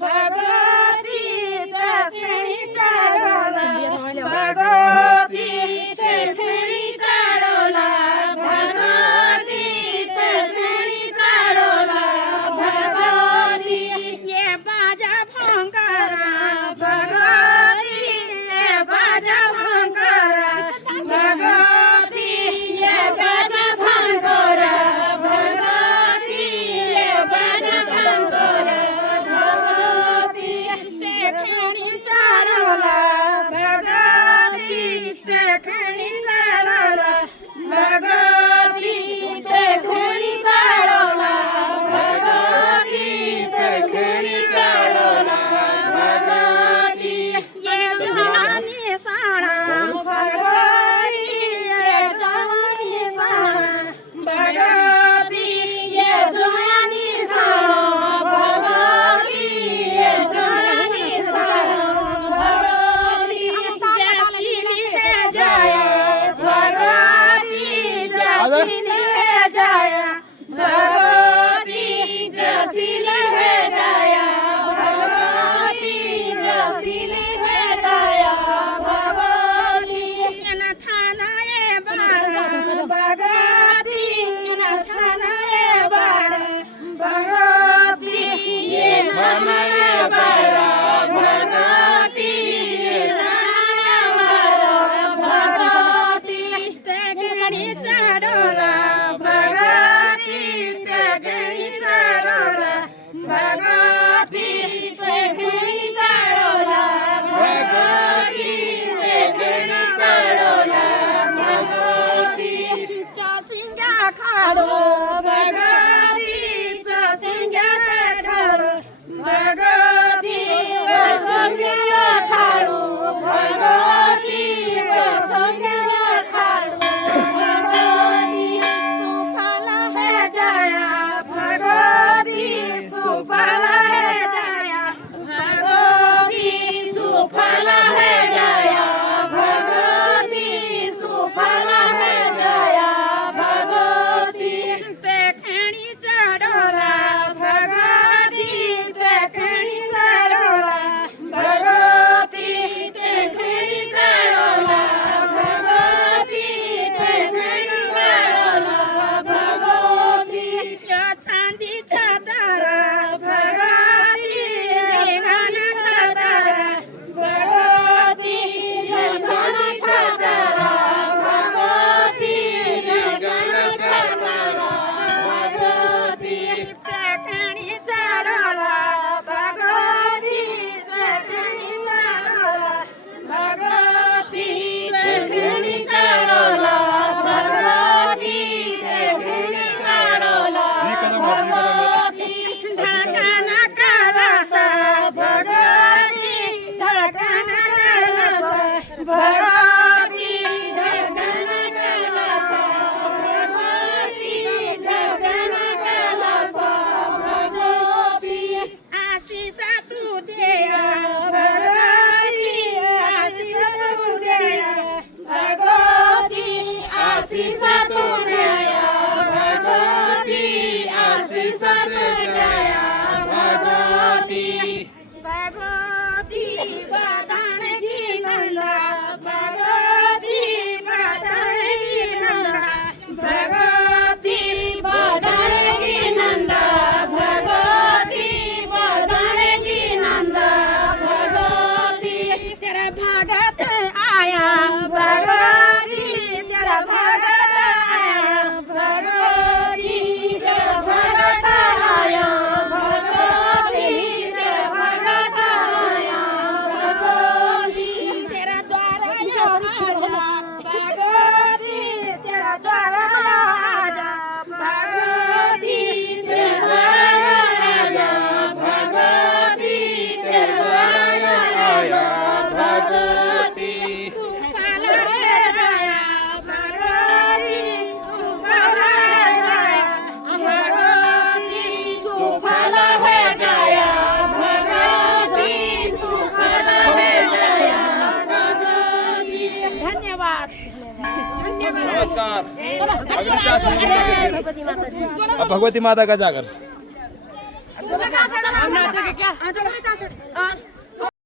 भगवती दक्षिणी चढवला भगवती दक्षिणी चढवला भगवती दक्षिणी चढवला भगवती ये बाजा भंकारा भगवती ये बाजा भंकारा भगवती ये बाजा भंकारा भगवती ये बाजा भंकारा भगवती दक्षिणी चढवला भगवती दक्षिणी चढवला भगवती दक्षिणी चढवला भगवती दक्षिणी चढवला भगवती ये जवानी साळा भगवती ये जवानी साळा भगवती ये जवानी साळा भगवती ये जवानी साळा भगवती जसिनी है जया भगवती जसिनी है जया भगवती जसिनी है जया भगवती जसिनी है जया भगवती थानाए बारा भगवती थानाए बारा भगवती ये थानाए बारा भगवती ये थानाए बारा भगवती दक्षिणी चढवला भगवती दक्षिणी चढवला भगवती दक्षिणी चढवला भगवती दक्षिणी चढवला भगवती सिंगा खालो भगवती सिंगा खालो भगवती सिंगा खालो भगवती सिंगा खालो भगवती सुफला है जया भगवती सुफला है जया भगवती सुफला है जया भगवती सुफला है जया भगवती दक्षिणी चढवला भगवती दक्षिणी चढवला भगवती दक्षिणी चढवला भगवती दक्षिणी चढवला भगवती चांदीचा तारा भगवती घाण्याचा तारा भगवती घाण्याचा तारा भगवती घाण्याचा तारा भगवती दक्षिणी चढवला भगवती दक्षिणी चढवला भगवती दक्षिणी चढवला भगवती दक्षिणी चढवला भगवती ढळकाना कालासा भगवती ढळकाना कालासा भगवती ढळकाना कालासा भगवती ढळकाना कालासा भगवती आशीषा तू देया भगवती आशीषा तू देया भगवती आशीषा तू देया भगवती आशीषा तू देया भगवती भगवती बाधाण की नंदा भगवती बाधाण की नंदा भगवती बाधाण की नंदा भगवती बाधाण की नंदा भगवती तेरा भगत आया भगवती तेरा भगत आया भगवती तेरा भगत आया भगवती तेरा भगत आया भगवती तेरा द्वार आया भगवती तेरा द्वार आया भगवती तेरा द्वार आया भगवती तेरा द्वार आया भगवती सुफला है जया भगवती सुफला है जया भगवती सुफला है जया भगवती सुफला है जया भगवती धन्यवाद नमस्कार। अगली चार सुनी अब भगवती माता का जागर चलो। हाँ, चलो।